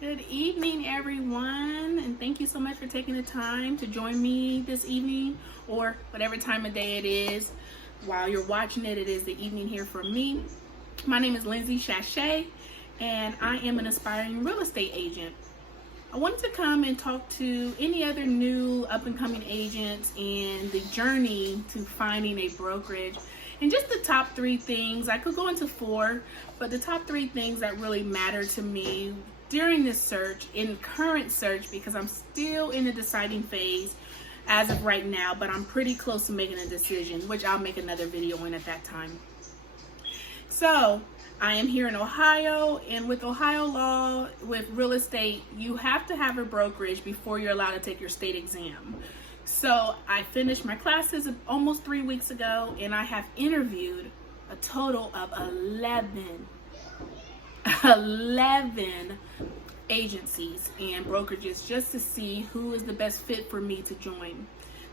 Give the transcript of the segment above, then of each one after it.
Good evening, everyone, and thank you so much for taking the time to join me this evening, or whatever time of day it is. While you're watching it, it is the evening here for me. My name is Lindsay Shashay, and I am an aspiring real estate agent. I wanted to come and talk to any other new up-and-coming agents and the journey to finding a brokerage, and just the top 3 things. I could go into 4, but the top 3 things that really matter to me during this search, in current search, because I'm still in the deciding phase as of right now, but I'm pretty close to making a decision, which I'll make another video in at that time. So I am here in Ohio, and with Ohio law, with real estate, you have to have a brokerage before you're allowed to take your state exam. So I finished my classes almost 3 weeks ago, and I have interviewed a total of 11 agencies and brokerages just to see who is the best fit for me to join.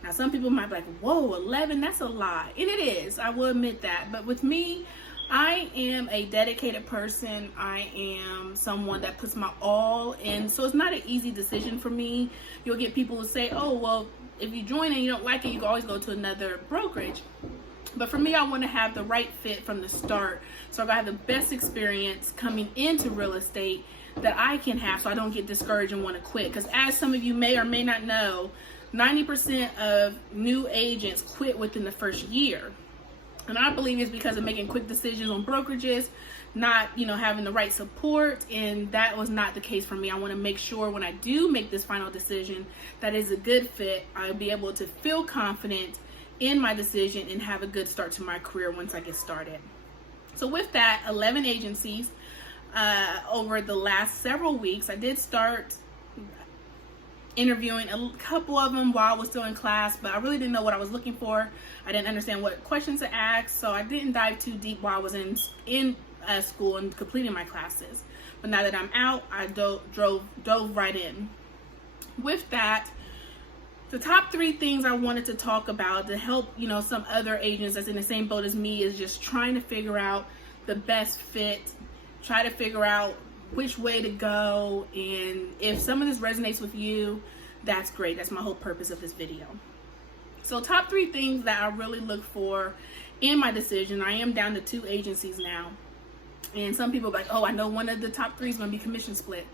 Now, some people might be like, whoa, 11, that's a lot. And it is, I will admit that. But with me, I am a dedicated person. I am someone that puts my all in. So it's not an easy decision for me. You'll get people who say, oh, well, if you join and you don't like it, you can always go to another brokerage. But for me, I want to have the right fit from the start. So I have the best experience coming into real estate that I can have, so I don't get discouraged and want to quit. Because as some of you may or may not know, 90% of new agents quit within the first year. And I believe it's because of making quick decisions on brokerages, not, having the right support. And that was not the case for me. I want to make sure when I do make this final decision that is a good fit, I'll be able to feel confident in my decision and have a good start to my career once I get started. So with that, 11 agencies over the last several weeks. I did start interviewing a couple of them while I was still in class, but I really didn't know what I was looking for. I didn't understand what questions to ask, so I didn't dive too deep while I was in school and completing my classes. But now that I'm out, I dove right in. With that, the top 3 things I wanted to talk about to help, some other agents that's in the same boat as me is just trying to figure out the best fit, try to figure out which way to go, and if some of this resonates with you, that's great. That's my whole purpose of this video. So top 3 things that I really look for in my decision. I am down to 2 agencies now, and some people are like, oh, I know one of the top 3 is going to be commission split.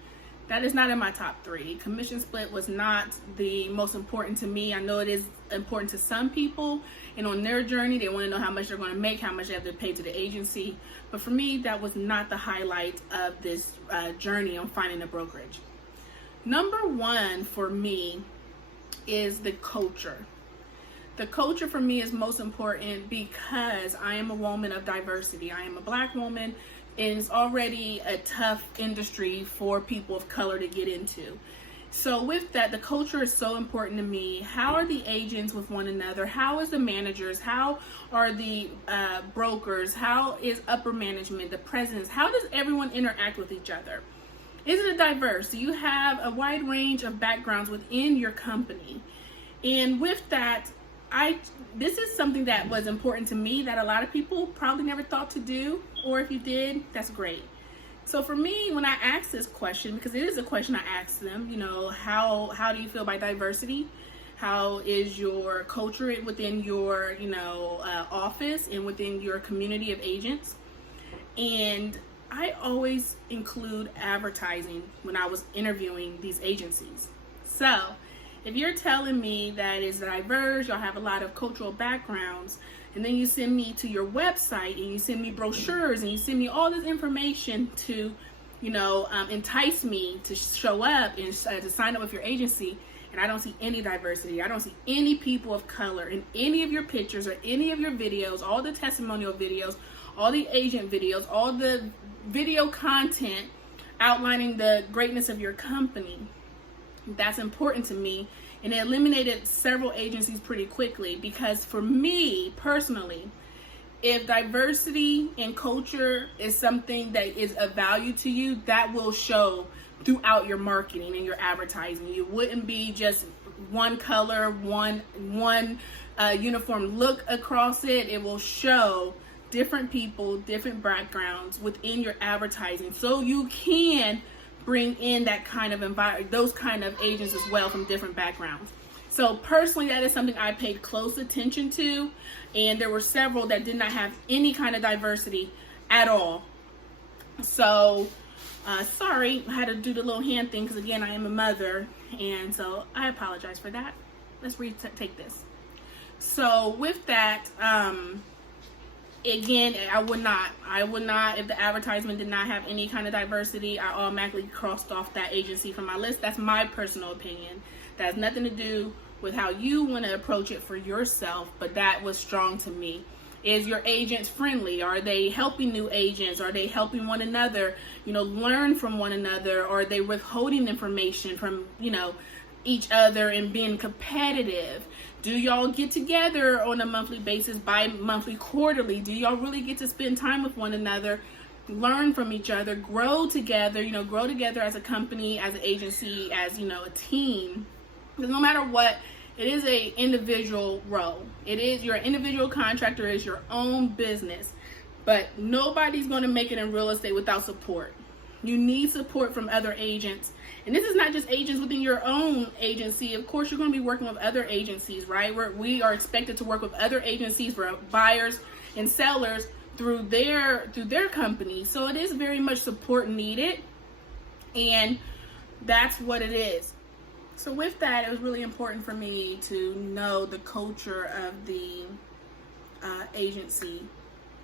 That is not in my top 3. Commission split was not the most important to me. I know it is important to some people, and on their journey, they want to know how much they're going to make, how much they have to pay to the agency. But for me, that was not the highlight of this journey on finding a brokerage. Number 1 for me is the culture. The culture for me is most important because I am a woman of diversity. I am a Black woman. And it's already a tough industry for people of color to get into. So with that, the culture is so important to me. How are the agents with one another? How is the managers? How are the brokers? How is upper management, the presidents? How does everyone interact with each other? Is it diverse? Do you have a wide range of backgrounds within your company? And with that, this is something that was important to me that a lot of people probably never thought to do, or if you did, that's great. So for me, when I ask this question, because it is a question I ask them, how do you feel about diversity? How is your culture within your, office and within your community of agents? And I always include advertising when I was interviewing these agencies. So if you're telling me that it's diverse, y'all have a lot of cultural backgrounds, and then you send me to your website and you send me brochures and you send me all this information to, entice me to show up and to sign up with your agency, and I don't see any diversity, I don't see any people of color in any of your pictures or any of your videos, all the testimonial videos, all the agent videos, all the video content outlining the greatness of your company, that's important to me. And it eliminated several agencies pretty quickly, because for me personally, if diversity and culture is something that is of value to you, that will show throughout your marketing and your advertising. You wouldn't be just one color, one uniform look across it. It will show different people, different backgrounds within your advertising, so you can bring in that kind of environment, those kind of agents as well from different backgrounds. So personally, that is something I paid close attention to, and there were several that did not have any kind of diversity at all. So sorry, I had to do the little hand thing because again, I am a mother, and so I apologize for that. Let's retake this. So with that, again, I would not, if the advertisement did not have any kind of diversity, I automatically crossed off that agency from my list. That's my personal opinion. That has nothing to do with how you want to approach it for yourself, but that was strong to me. Is your agents friendly? Are they helping new agents? Are they helping one another, learn from one another? Or are they withholding information from, each other and being competitive? Do y'all get together on a monthly basis, bi-monthly, quarterly? Do y'all really get to spend time with one another, learn from each other, grow together, grow together as a company, as an agency, as, a team? Because no matter what, it is a individual role. You're an individual contractor, it's your own business. But nobody's going to make it in real estate without support. You need support from other agents. And this is not just agents within your own agency. Of course, you're going to be working with other agencies, right? We are expected to work with other agencies for buyers and sellers through their company. So it is very much support needed. And that's what it is. So with that, it was really important for me to know the culture of the agency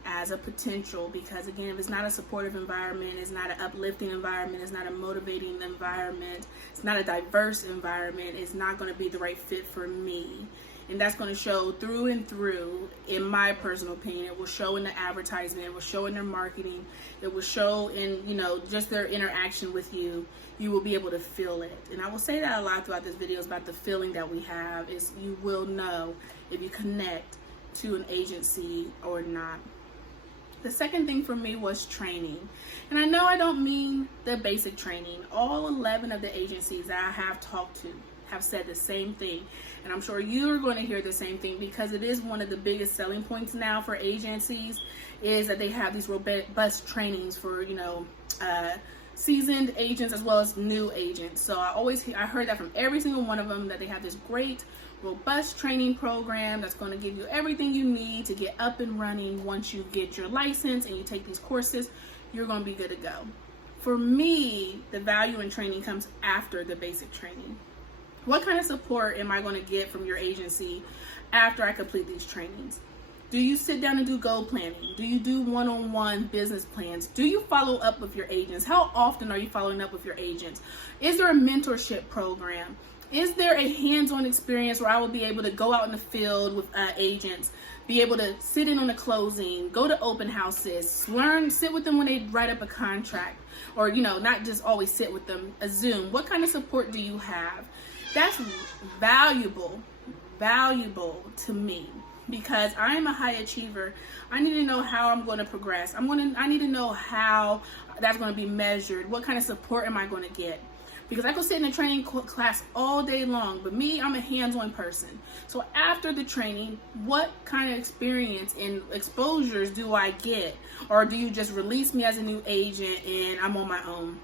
as a potential, because again, if it's not a supportive environment, it's not an uplifting environment, it's not a motivating environment, it's not a diverse environment, it's not going to be the right fit for me. And that's going to show through and through, in my personal opinion. It will show in the advertisement, it will show in their marketing, it will show in, just their interaction with you. You will be able to feel it. And I will say that a lot throughout this video, is about the feeling that we have. Is you will know if you connect to an agency or not. The second thing for me was training. And I know I don't mean the basic training. All 11 of the agencies that I have talked to have said the same thing. And I'm sure you're going to hear the same thing, because it is one of the biggest selling points now for agencies, is that they have these robust trainings for, seasoned agents as well as new agents. So I heard that from every single one of them, that they have this great robust training program that's going to give you everything you need to get up and running. Once you get your license and you take these courses, you're going to be good to go. For me, the value in training comes after the basic training. What kind of support am I going to get from your agency after I complete these trainings? Do you sit down and do goal planning? Do you do one-on-one business plans? Do you follow up with your agents? How often are you following up with your agents? Is there a mentorship program? Is there a hands-on experience where I will be able to go out in the field with agents, be able to sit in on a closing, go to open houses, sit with them when they write up a contract, or, not just always sit with them, a Zoom? What kind of support do you have? That's valuable to me, because I am a high achiever. I need to know how I'm going to progress. I need to know how that's going to be measured. What kind of support am I going to get? Because I could sit in a training class all day long, but me, I'm a hands-on person. So after the training, what kind of experience and exposures do I get? Or do you just release me as a new agent and I'm on my own?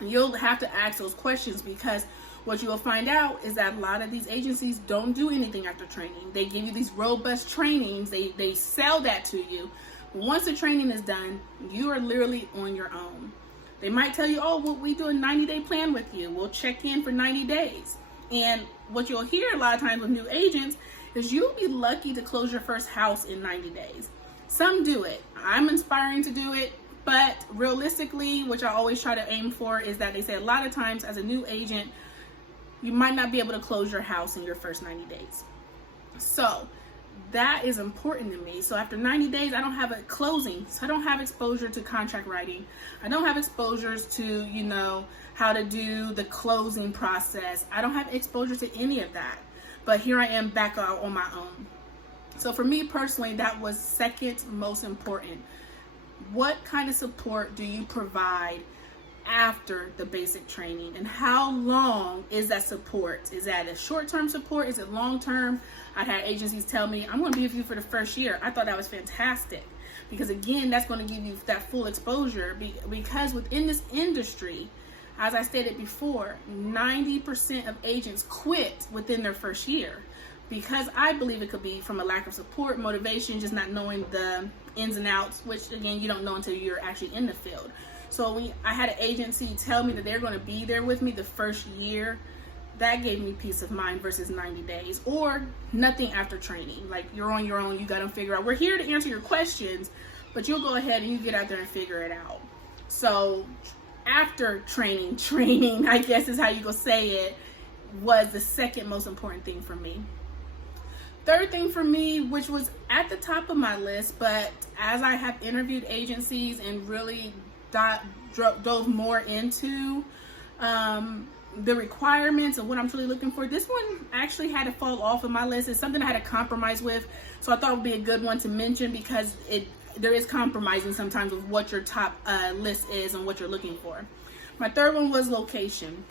And you'll have to ask those questions, because what you will find out is that a lot of these agencies don't do anything after training. They give you these robust trainings. They sell that to you. But once the training is done, you are literally on your own. They might tell you, oh, well, we do a 90-day plan with you. We'll check in for 90 days. And what you'll hear a lot of times with new agents is you'll be lucky to close your first house in 90 days. Some do it. I'm inspiring to do it. But realistically, which I always try to aim for, is that they say a lot of times as a new agent, you might not be able to close your house in your first 90 days. So that is important to me. So after 90 days, I don't have a closing. So I don't have exposure to contract writing. I don't have exposures to, how to do the closing process. I don't have exposure to any of that. But here I am back out on my own. So for me personally, that was second most important. What kind of support do you provide after the basic training, and how long is that support? Is that a short-term support? Is it long-term? I've had agencies tell me, I'm going to be with you for the first year. I thought that was fantastic, because again, that's going to give you that full exposure, because within this industry, As I stated before, 90% of agents quit within their first year, because I believe it could be from a lack of support, motivation, just not knowing the ins and outs, which again, you don't know until you're actually in the field. So I had an agency tell me that they're going to be there with me the first year. That gave me peace of mind versus 90 days or nothing after training. Like, you're on your own, you got to figure out. We're here to answer your questions, but you'll go ahead and you get out there and figure it out. So after training, I guess is how you go say it, was the second most important thing for me. Third thing for me, which was at the top of my list, but as I have interviewed agencies and really dove more into the requirements of what I'm truly looking for, this one actually had to fall off of my list. It's something I had to compromise with, so I thought it would be a good one to mention, because there is compromising sometimes with what your top list is and what you're looking for. My third one was location.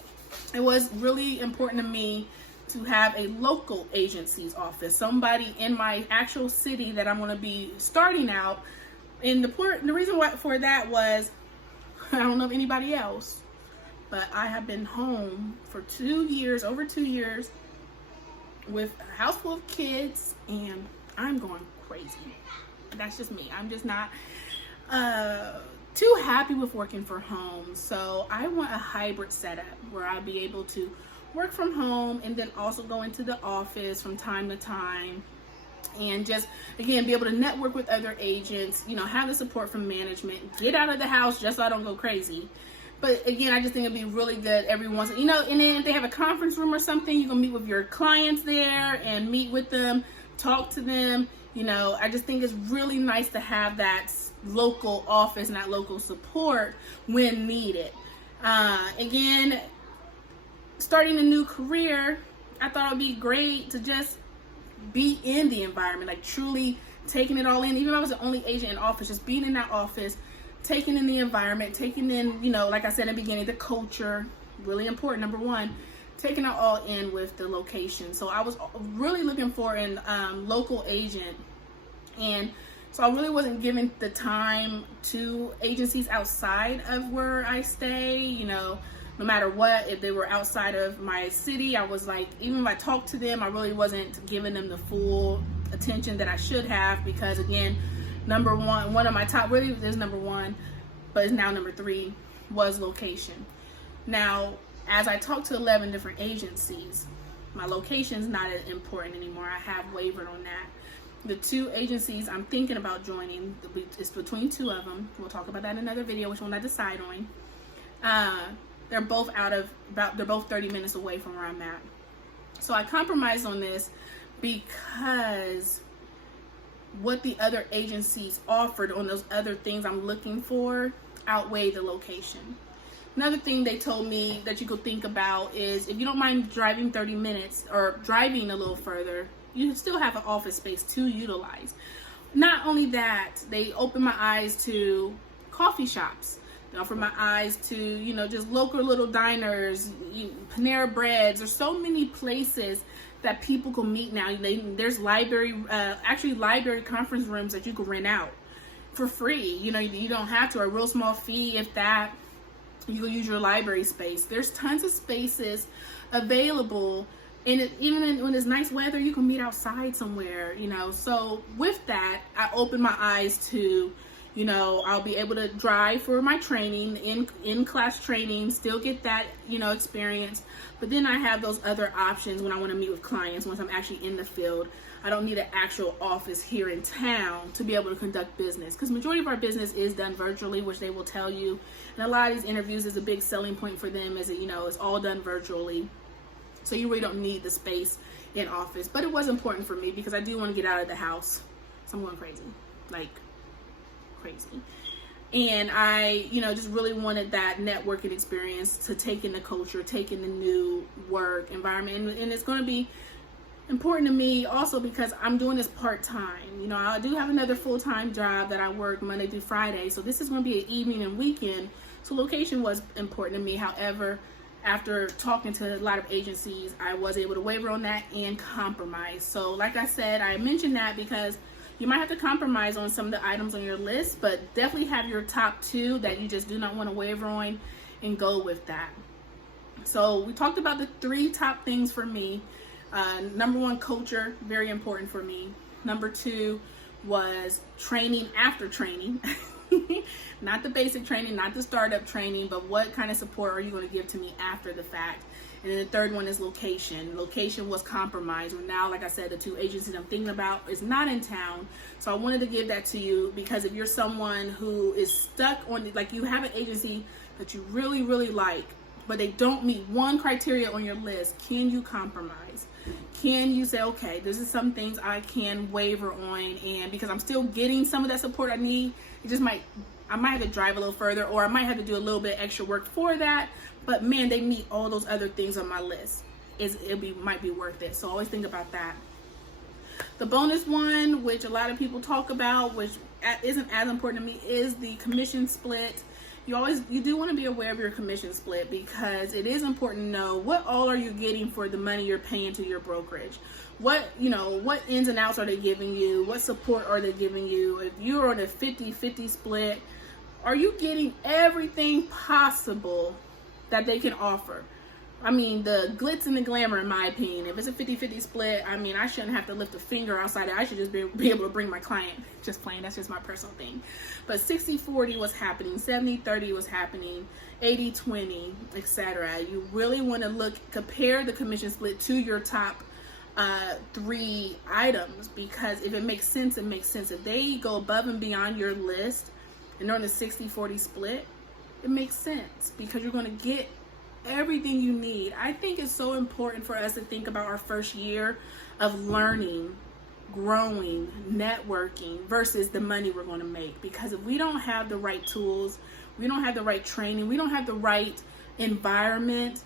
It was really important to me to have a local agency's office, somebody in my actual city that I'm going to be starting out. And the reason why for that was, I don't know if anybody else, but I have been home for 2 years, over 2 years, with a house full of kids, and I'm going crazy. That's just me. I'm just not too happy with working from home. So I want a hybrid setup where I'll be able to work from home and then also go into the office from time to time, and just, again, be able to network with other agents, have the support from management, get out of the house just so I don't go crazy. But again, I just think it'd be really good every once, and then if they have a conference room or something, you can meet with your clients there and meet with them, talk to them. I just think it's really nice to have that local office and that local support when needed. Again, starting a new career, I thought it would be great to just be in the environment, like truly taking it all in. Even if I was the only agent in office, just being in that office, taking in the environment, taking in, like I said in the beginning, the culture, really important, number one, taking it all in with the location. So I was really looking for a local agent, and so I really wasn't giving the time to agencies outside of where I stay, no matter what. If they were outside of my city, I was like, even if I talked to them, I really wasn't giving them the full attention that I should have, because again, number one of my top, really is number one, but it's now number 3, was location. Now, as I talked to 11 different agencies, my location's not as important anymore. I have wavered on that. The 2 agencies I'm thinking about joining, it's between 2 of them. We'll talk about that in another video, which one I decide on. They're both they're both 30 minutes away from where I'm at. So I compromised on this because what the other agencies offered on those other things I'm looking for outweigh the location. Another thing they told me that you could think about is, if you don't mind driving 30 minutes or driving a little further, you still have an office space to utilize. Not only that, they opened my eyes to coffee shops. They offered my eyes to, just local little diners, Panera Breads. There's so many places that people can meet now. There's library conference rooms that you can rent out for free. You don't have to, a real small fee, if that. You can use your library space. There's tons of spaces available, and even when it's nice weather, you can meet outside somewhere. So with that, I opened my eyes to, I'll be able to drive for my training, in class training, still get that, experience. But then I have those other options when I want to meet with clients, once I'm actually in the field. I don't need an actual office here in town to be able to conduct business, because majority of our business is done virtually, which they will tell you. And a lot of these interviews is a big selling point for them, is that, it's all done virtually. So you really don't need the space in office. But it was important for me because I do want to get out of the house. So I'm going crazy, like crazy. And I, just really wanted that networking experience to take in the culture, take in the new work environment. And it's going to be important to me also because I'm doing this part-time. I do have another full-time job that I work Monday through Friday. So this is going to be an evening and weekend. So location was important to me. However, after talking to a lot of agencies, I was able to waver on that and compromise. So like I said, I mentioned that because you might have to compromise on some of the items on your list, but definitely have your top 2 that you just do not want to waver on. and go with that. So we talked about the 3 top things for me. Number 1, culture, very important for me. Number 2 was training after training. Not the basic training, not the startup training, but what kind of support are you going to give to me after the fact? And then the 3rd one is location. Location was compromised. Now, like I said, the 2 agencies I'm thinking about is not in town. So I wanted to give that to you, because if you're someone who is stuck on, like, you have an agency that you really, really like, but they don't meet one criteria on your list, can you compromise? Can you say, okay, this is some things I can waver on, and because I'm still getting some of that support I need, it just I might have to drive a little further, or I might have to do a little bit extra work for that, but man, they meet all those other things on my list. Might be worth it. So always think about that. The bonus one, which a lot of people talk about, which isn't as important to me, is the commission split. You do want to be aware of your commission split, because it is important to know what all are you getting for the money you're paying to your brokerage. What ins and outs are they giving you? What support are they giving you? If you're on a 50-50 split, are you getting everything possible that they can offer? I mean, the glitz and the glamour, in my opinion. If it's a 50-50 split, I mean, I shouldn't have to lift a finger outside it. I should just be able to bring my client. Just playing. That's just my personal thing. But 60-40 was happening. 70-30 was happening. 80-20, etc. You really want to compare the commission split to your top 3 items, because if it makes sense, it makes sense. If they go above and beyond your list and they're on the 60-40 split, it makes sense, because you're going to get everything you need. I think it's so important for us to think about our first year of learning, growing, networking versus the money we're going to make. Because if we don't have the right tools, we don't have the right training, we don't have the right environment,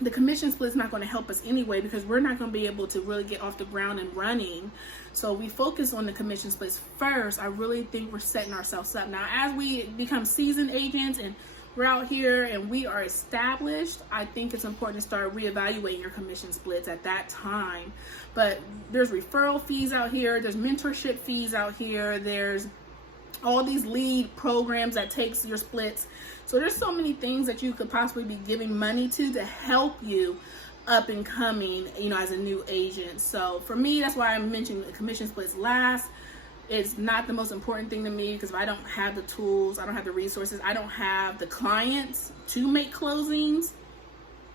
the commission split is not going to help us anyway, because we're not going to be able to really get off the ground and running. So we focus on the commission splits first. I really think we're setting ourselves up. Now, as we become seasoned agents and we're out here and we are established, I think it's important to start reevaluating your commission splits at that time. But there's referral fees out here, there's mentorship fees out here, there's all these lead programs that takes your splits. So there's so many things that you could possibly be giving money to help you up and coming, as a new agent. So for me, that's why I mentioned the commission splits last. It's not the most important thing to me, because if I don't have the tools, I don't have the resources, I don't have the clients to make closings,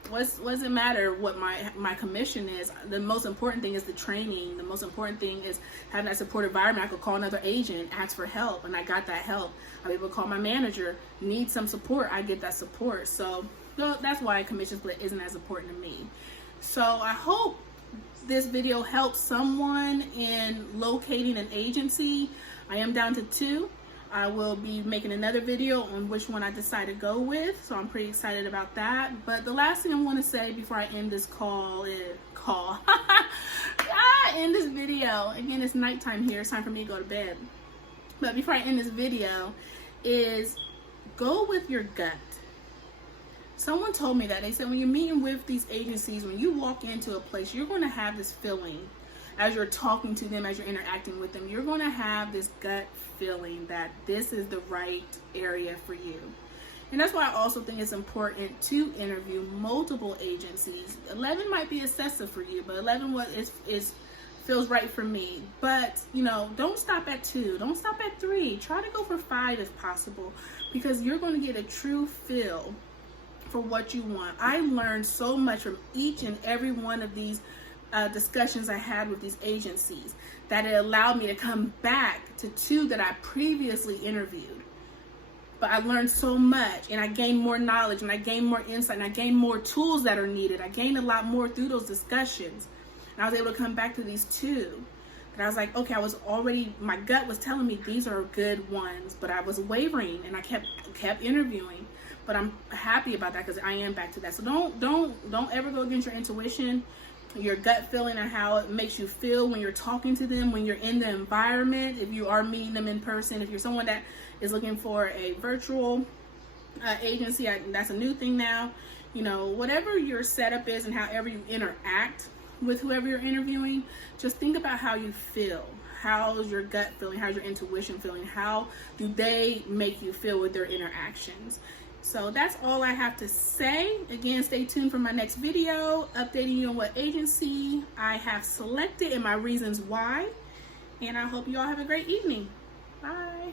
what does it matter what my commission is? The most important thing is the training. The most important thing is having that supportive environment. I could call another agent, ask for help, and I got that help. I'm able to call my manager, need some support, I get that support. So that's why commission split isn't as important to me. So I hope this video helps someone in locating an agency. I am down to 2. I will be making another video on which one I decide to go with, so I'm pretty excited about that. But the last thing I want to say before I end this end this video, again, it's nighttime here, it's time for me to go to bed. But before I end this video, is go with your gut. Someone told me that. They said when you're meeting with these agencies, when you walk into a place, you're going to have this feeling as you're talking to them, as you're interacting with them. You're going to have this gut feeling that this is the right area for you. And that's why I also think it's important to interview multiple agencies. 11 might be excessive for you, but 11 feels right for me. But, don't stop at 2. Don't stop at 3. Try to go for 5 if possible, because you're going to get a true feel for what you want. I learned so much from each and every one of these discussions I had with these agencies, that it allowed me to come back to 2 that I previously interviewed. But I learned so much, and I gained more knowledge, and I gained more insight, and I gained more tools that are needed. I gained a lot more through those discussions. And I was able to come back to these 2 that I was like, okay, my gut was telling me these are good ones, but I was wavering, and I kept interviewing. But I'm happy about that, because I am back to that. So don't ever go against your intuition, your gut feeling, and how it makes you feel when you're talking to them, when you're in the environment, if you are meeting them in person. If you're someone that is looking for a virtual agency, that's a new thing now. Whatever your setup is and however you interact with whoever you're interviewing, just think about how you feel. How's your gut feeling? How's your intuition feeling? How do they make you feel with their interactions? So that's all I have to say. Again, stay tuned for my next video, updating you on what agency I have selected and my reasons why. And I hope you all have a great evening. Bye.